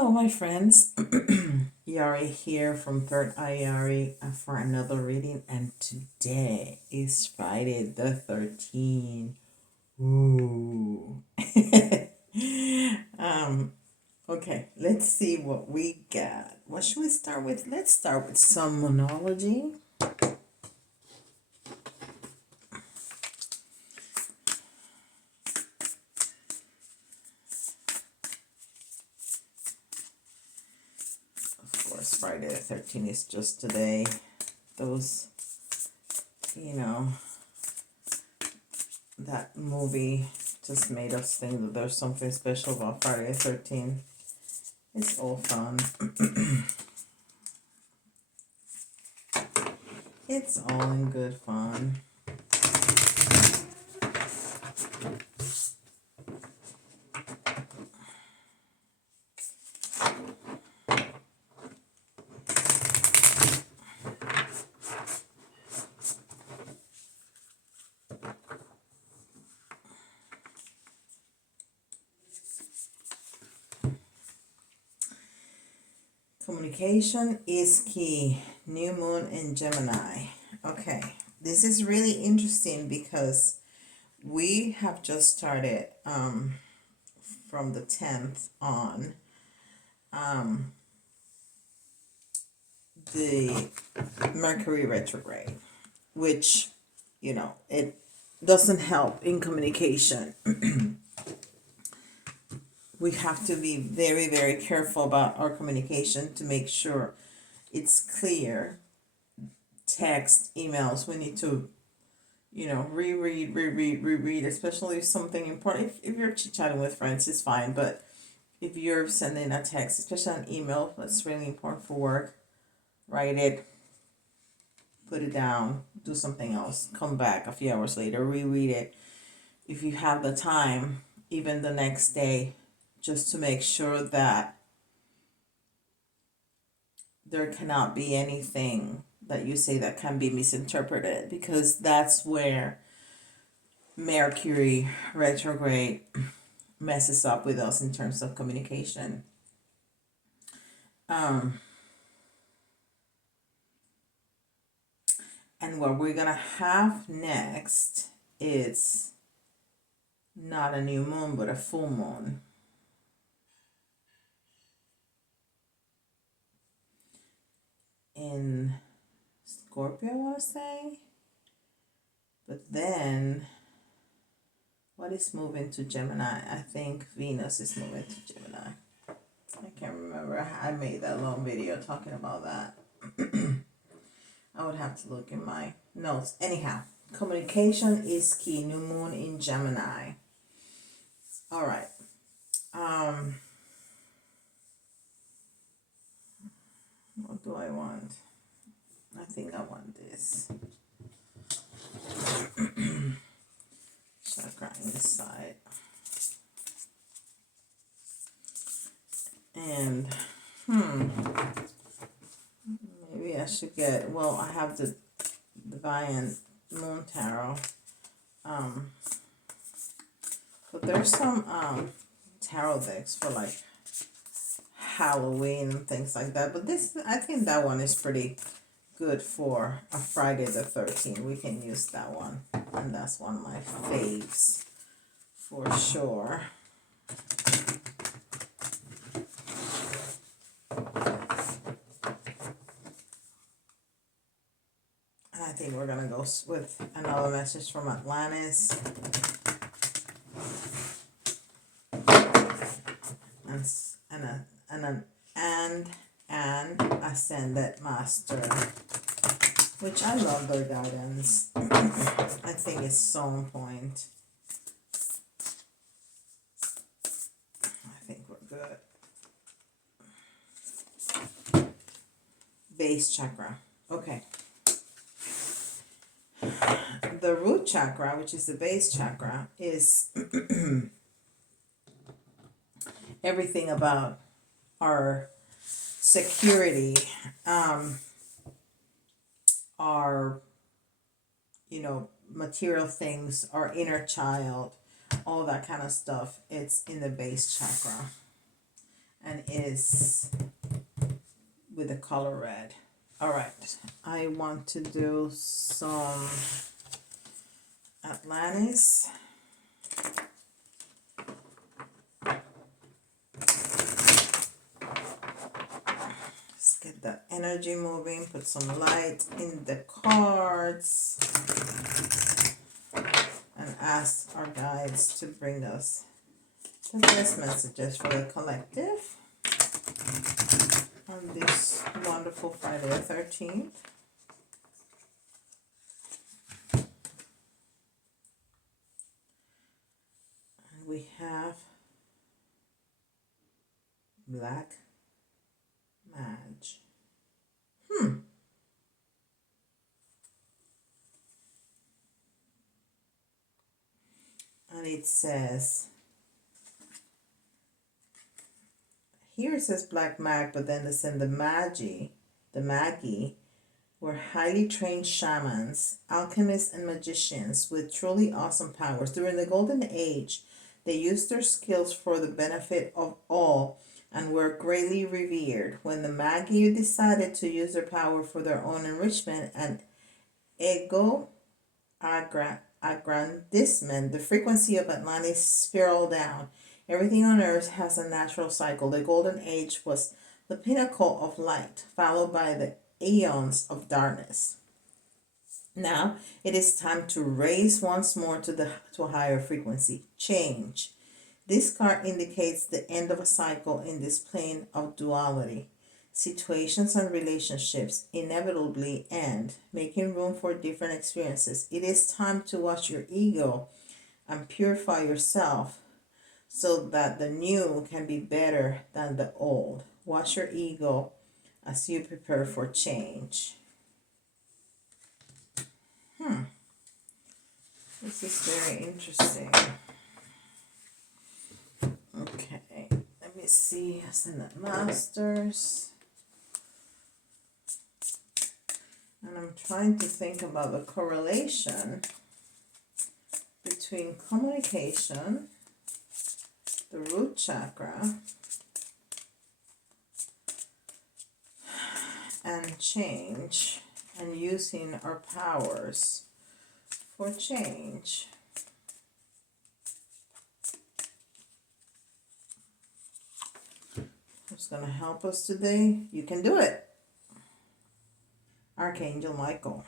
Hello, my friends. Yari here from Third Eye Yari for another reading, and today is Friday the 13th. Ooh. um. Okay, let's see what we got. What should we start with? Let's start with some monology. Of course, Friday the 13th is just today. Those, that movie just made us think that there's something special about Friday the 13th. It's all fun. It's all in good fun. Communication is key. New moon in Gemini. Okay, this is really interesting because we have just started from the 10th on the Mercury retrograde, which it doesn't help in communication. We have to be very, very careful about our communication to make sure it's clear. Text, emails, we need to, reread, especially if something important. If you're chit-chatting with friends, it's fine, but if you're sending a text, especially an email, that's really important for work, write it, put it down, do something else, come back a few hours later, reread it. If you have the time, even the next day, just to make sure that there cannot be anything that you say that can be misinterpreted, because that's where Mercury retrograde messes up with us in terms of communication. And what we're gonna have next is not a new moon but a full moon. In Scorpio, I want to say. But then, what is moving to Gemini? I think Venus is moving to Gemini. I can't remember. I made that long video talking about that. I would have to look in my notes. Anyhow, communication is key. New moon in Gemini. All right. What do I want? I think I want this. Chakra inside. And maybe I should get, well, I have the Divine Moon Tarot. But there's some tarot decks for like Halloween and things like that. But this, I think that one is pretty good for a Friday the 13th. We can use that one. And that's one of my faves for sure. And I think we're going to go with another message from Atlantis. And Ascended Master, which I love their guidance. I think it's so on point. I think we're good. Base chakra. Okay. The root chakra, which is the base chakra, is everything about our security, our, material things, our inner child, all that kind of stuff. It's in the base chakra. and is with the color red. All right, I want to do some Atlantis. Let's get the energy moving, put some light in the cards, and ask our guides to bring us the best messages for the collective on this wonderful Friday the 13th. And we have Black Mage. And it says, here it says Black Mag, but then it's in the Magi were highly trained shamans, alchemists, and magicians with truly awesome powers. During the Golden Age, they used their skills for the benefit of all and were greatly revered. When the Magi decided to use their power for their own enrichment and ego aggrandizement, the frequency of Atlantis spiraled down. Everything on Earth has a natural cycle. The Golden Age was the pinnacle of light, followed by the eons of darkness. Now it is time to raise once more to a higher frequency. Change. This card indicates the end of a cycle in this plane of duality. Situations and relationships inevitably end, making room for different experiences. It is time to watch your ego and purify yourself so that the new can be better than the old. Watch your ego as you prepare for change. This is very interesting. Okay, let me see. Ascendant Masters. And I'm trying to think about the correlation between communication, the root chakra, and change, and using our powers for change. Who's going to help us today? You can do it. Archangel Michael.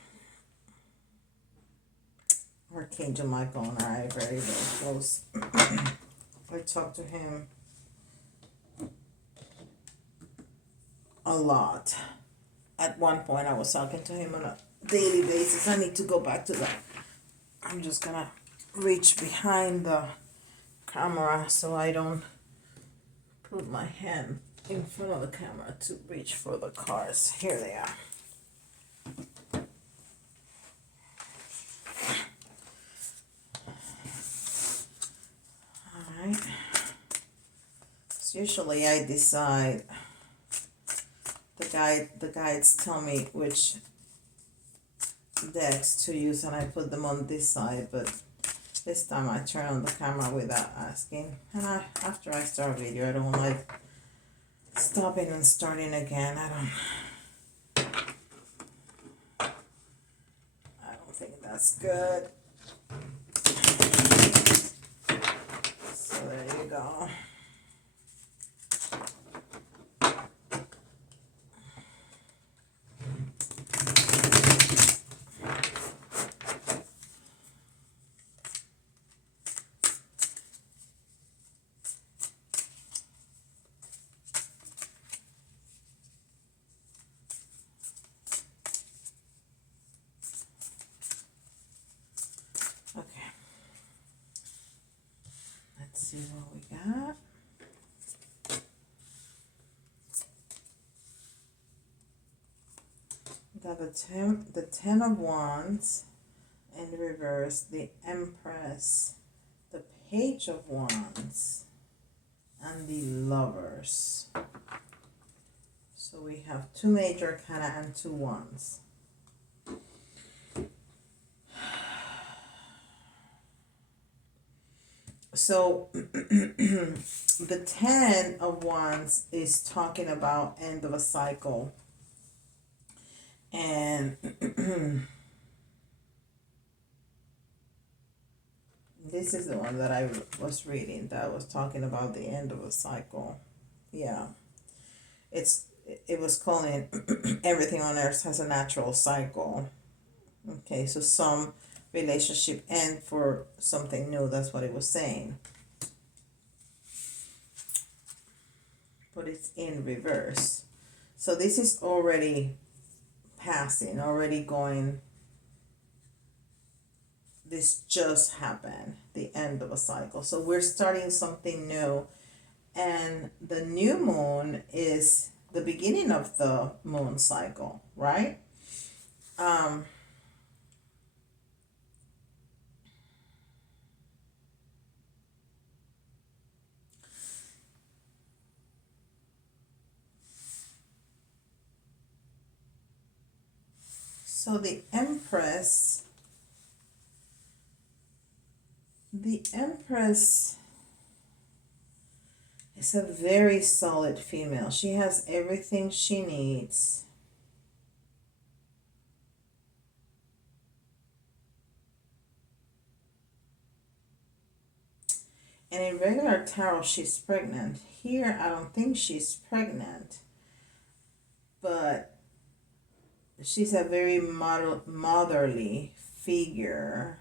Archangel Michael and I are very, very close. I talk to him a lot. At one point, I was talking to him on a daily basis. I need to go back to that. I'm just going to reach behind the camera so I don't put my hand in front of the camera to reach for the cards. Here they are. Alright. So usually I decide, the guides tell me which decks to use and I put them on this side, but this time I turn on the camera without asking. And after I start a video, I don't like stopping and starting again. I don't think that's good. So there you go. Okay. Let's see what we got. We got the Ten of Wands in reverse, the Empress, the Page of Wands, and the Lovers. So we have 2 major arcana and 2 wands. So the 10 of Wands is talking about end of a cycle. And this is the one that I was reading that was talking about the end of a cycle. Yeah. It was calling everything on earth has a natural cycle. Okay, so some relationship end for something new. That's what it was saying. But it's in reverse. So this is already passing, already going. This just happened, the end of a cycle. So we're starting something new. And the new moon is the beginning of the moon cycle, right? So the Empress is a very solid female. She has everything she needs. And in regular tarot, she's pregnant. Here, I don't think she's pregnant. But she's a very motherly figure.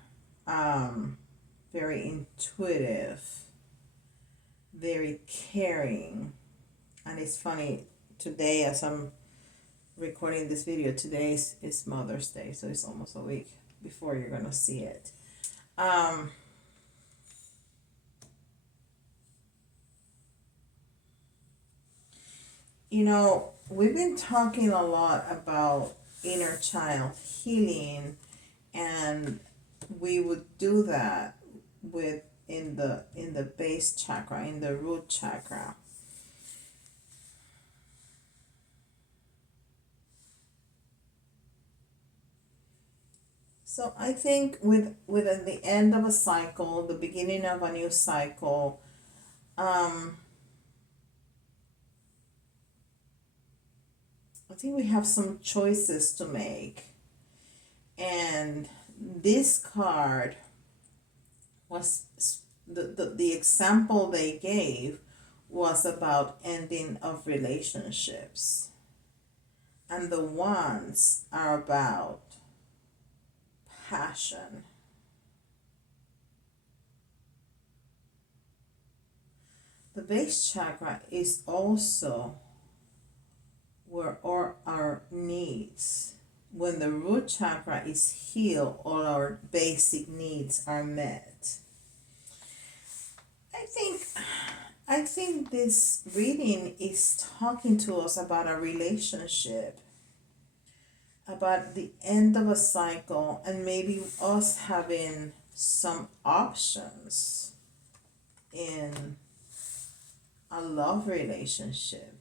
Very intuitive. Very caring. And it's funny, today as I'm recording this video, today is Mother's Day. So it's almost a week before you're going to see it. You know, we've been talking a lot about inner child healing, and we would do that with in the base chakra, in the root chakra. So I think with the end of a cycle, the beginning of a new cycle, I think we have some choices to make. And this card was the example they gave was about ending of relationships. And the wands are about passion. The base chakra is also where all our needs. When the root chakra is healed, all our basic needs are met. I think this reading is talking to us about a relationship, about the end of a cycle, and maybe us having some options in a love relationship.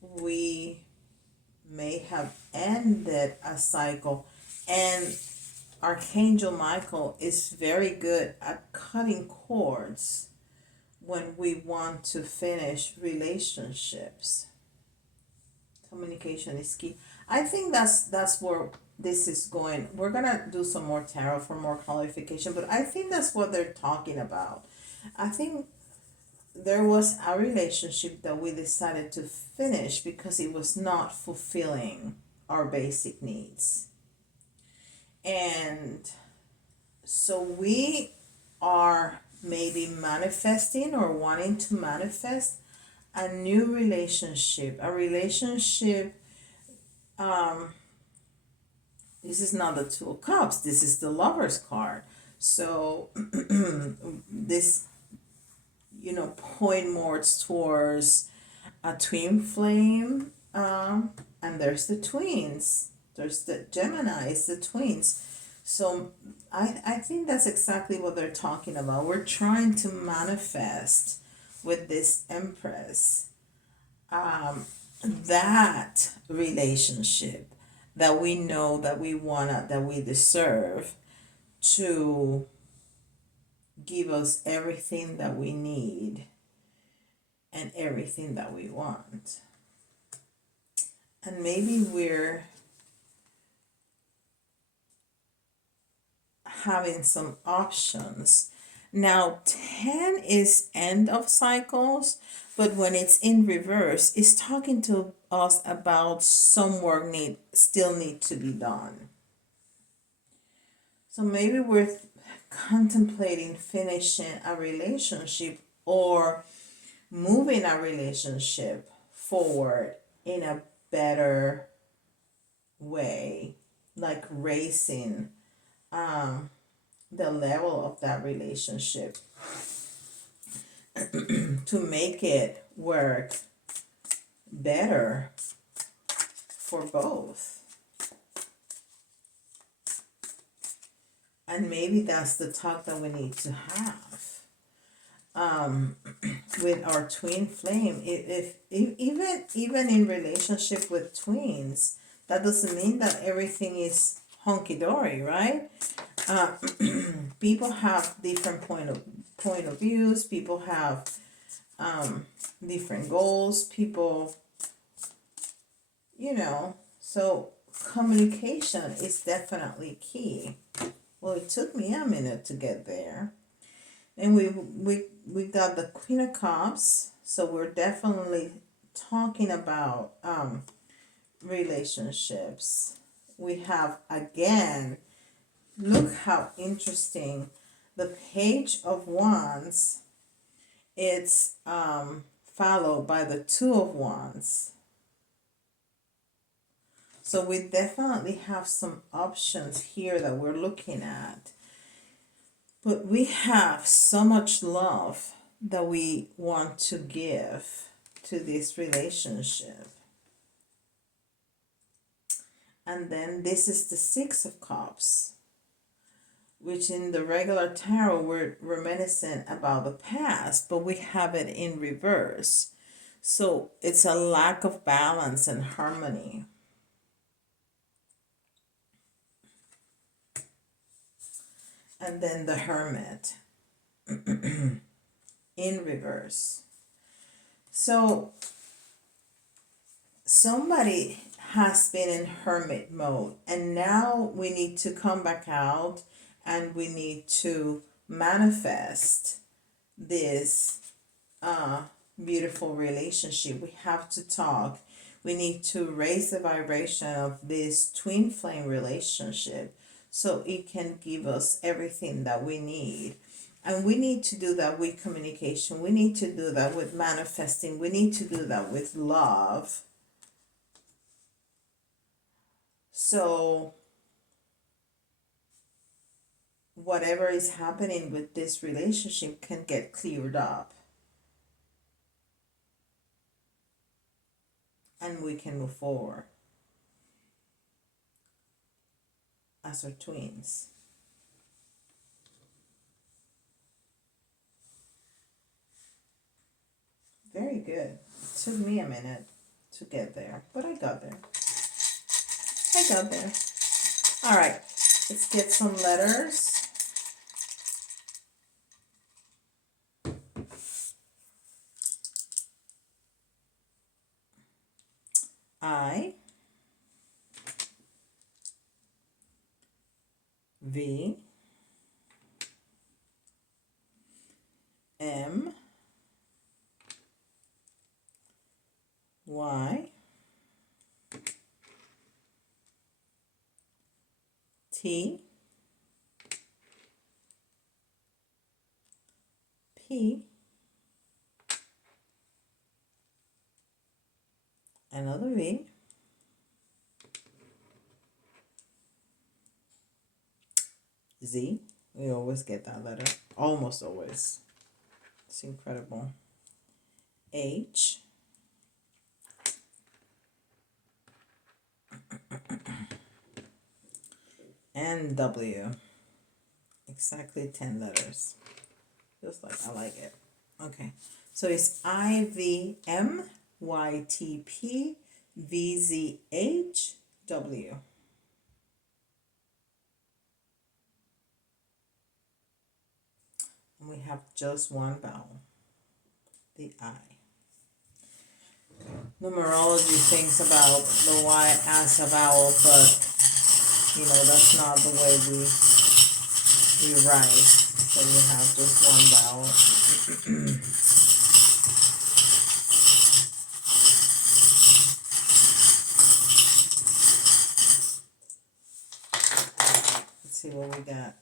We may have ended a cycle, and Archangel Michael is very good at cutting cords when we want to finish relationships. Communication is key. I think that's where this is going. We're gonna do some more tarot for more clarification, but I think that's what they're talking about. I think there was a relationship that we decided to finish because it was not fulfilling our basic needs. And so we are maybe manifesting or wanting to manifest a new relationship, this is not the Two of Cups, this is the Lover's card. So this, point more towards a twin flame, and there's the twins. There's the Gemini, it's the twins. So I think that's exactly what they're talking about. We're trying to manifest with this Empress that relationship that we know that we wanna, that we deserve, to give us everything that we need and everything that we want. And maybe we're having some options. Now, 10 is end of cycles, but when it's in reverse, it's talking to us about some work still need to be done. So maybe we're contemplating finishing a relationship or moving a relationship forward in a better way, like raising the level of that relationship to make it work better for both. And maybe that's the talk that we need to have with our twin flame. If even in relationship with twins, that doesn't mean that everything is hunky-dory, right? People have different point of views. People have different goals. People, so communication is definitely key. Well, it took me a minute to get there. And we got the Queen of Cups, so we're definitely talking about relationships. We have, again, look how interesting, the Page of Wands, it's followed by the Two of Wands. So we definitely have some options here that we're looking at. But we have so much love that we want to give to this relationship. And then this is the Six of Cups, which in the regular tarot we're reminiscent about the past, but we have it in reverse. So it's a lack of balance and harmony. And then the Hermit in reverse. So somebody has been in hermit mode, and now we need to come back out and we need to manifest this beautiful relationship. We have to talk. We need to raise the vibration of this twin flame relationship so it can give us everything that we need. And we need to do that with communication. We need to do that with manifesting. We need to do that with love. So whatever is happening with this relationship can get cleared up. And we can move forward as our twins. Very good. It took me a minute to get there, but I got there. All right, let's get some letters. I, V, M, Y, T, P, another V, Z. We always get that letter. Almost always. It's incredible. H, and W. Exactly 10 letters. Just like I like it. Okay. So it's I, V, M, Y, T, P, V, Z, H, W. And we have just one vowel, the I. Numerology thinks about the Y as a vowel, but that's not the way we write. So you have just one vowel. Let's see what we got.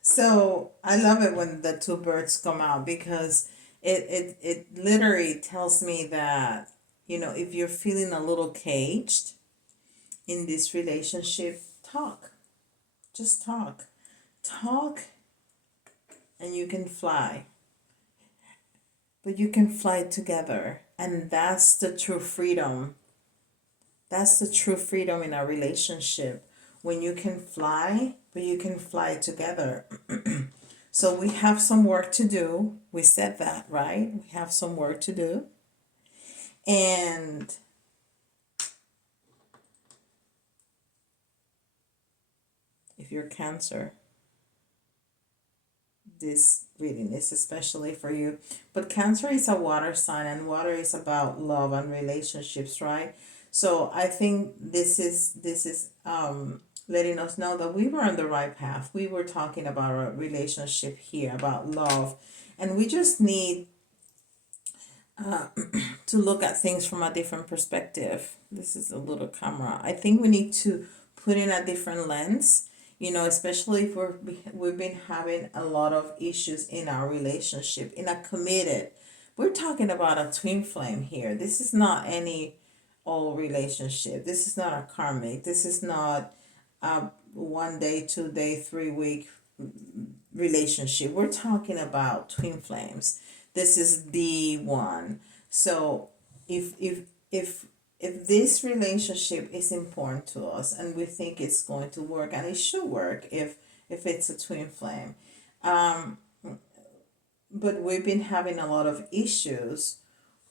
So I love it when the two birds come out, because it literally tells me that, if you're feeling a little caged in this relationship, talk. Just talk. Talk, and you can fly. But you can fly together. And that's the true freedom. That's the true freedom in a relationship. When you can fly, but you can fly together. So we have some work to do. We said that, right? We have some work to do. And if you're Cancer, this reading is especially for you. But Cancer is a water sign, and water is about love and relationships, right? So I think this is letting us know that we were on the right path. We were talking about a relationship here, about love, and we just need to look at things from a different perspective. This is a little camera. I think we need to put in a different lens, especially if we've been having a lot of issues in our relationship, in a committed. We're talking about a twin flame here. This is not any old relationship. This is not a karmic. This is not a 1 day, 2 day, 3 week relationship. We're talking about twin flames. This is the one. So if this relationship is important to us and we think it's going to work, and it should work if it's a twin flame, but we've been having a lot of issues,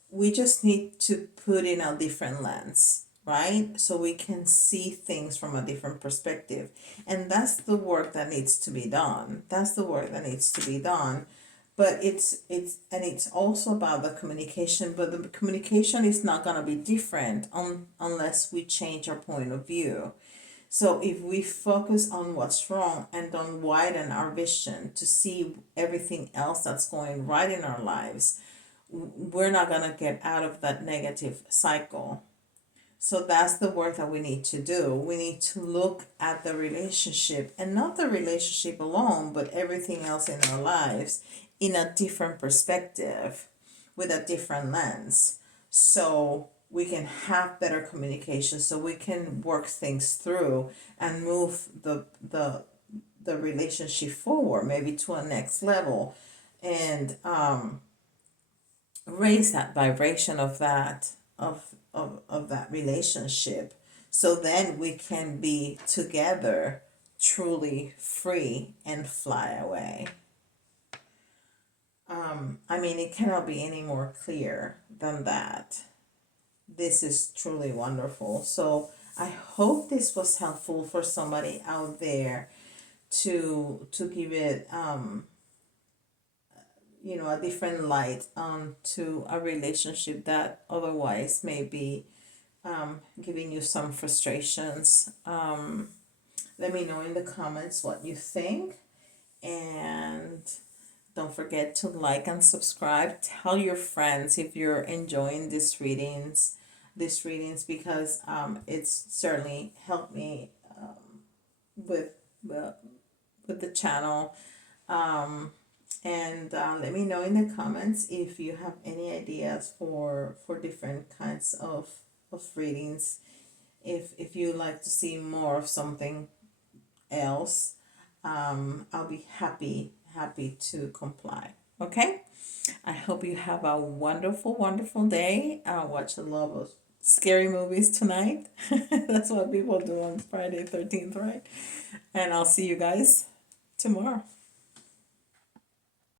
we just need to put in a different lens, right? So we can see things from a different perspective. And that's the work that needs to be done. That's the work that needs to be done. But it's also about the communication, but the communication is not going to be different unless we change our point of view. So if we focus on what's wrong and don't widen our vision to see everything else that's going right in our lives, we're not going to get out of that negative cycle. So that's the work that we need to do. We need to look at the relationship, and not the relationship alone, but everything else in our lives in a different perspective, with a different lens. So we can have better communication, so we can work things through and move the relationship forward, maybe to a next level, and raise that vibration of that relationship, so then we can be together truly free and fly away. It cannot be any more clear than that. This is truly wonderful. So I hope this was helpful for somebody out there to give it a different light to a relationship that otherwise may be giving you some frustrations. Let me know in the comments what you think, and don't forget to like and subscribe. Tell your friends if you're enjoying these readings, because it's certainly helped me with the channel. And let me know in the comments if you have any ideas for different kinds of readings. If you like to see more of something else, I'll be happy to comply. Okay? I hope you have a wonderful, wonderful day. Watch a lot of scary movies tonight. That's what people do on Friday 13th, right? And I'll see you guys tomorrow.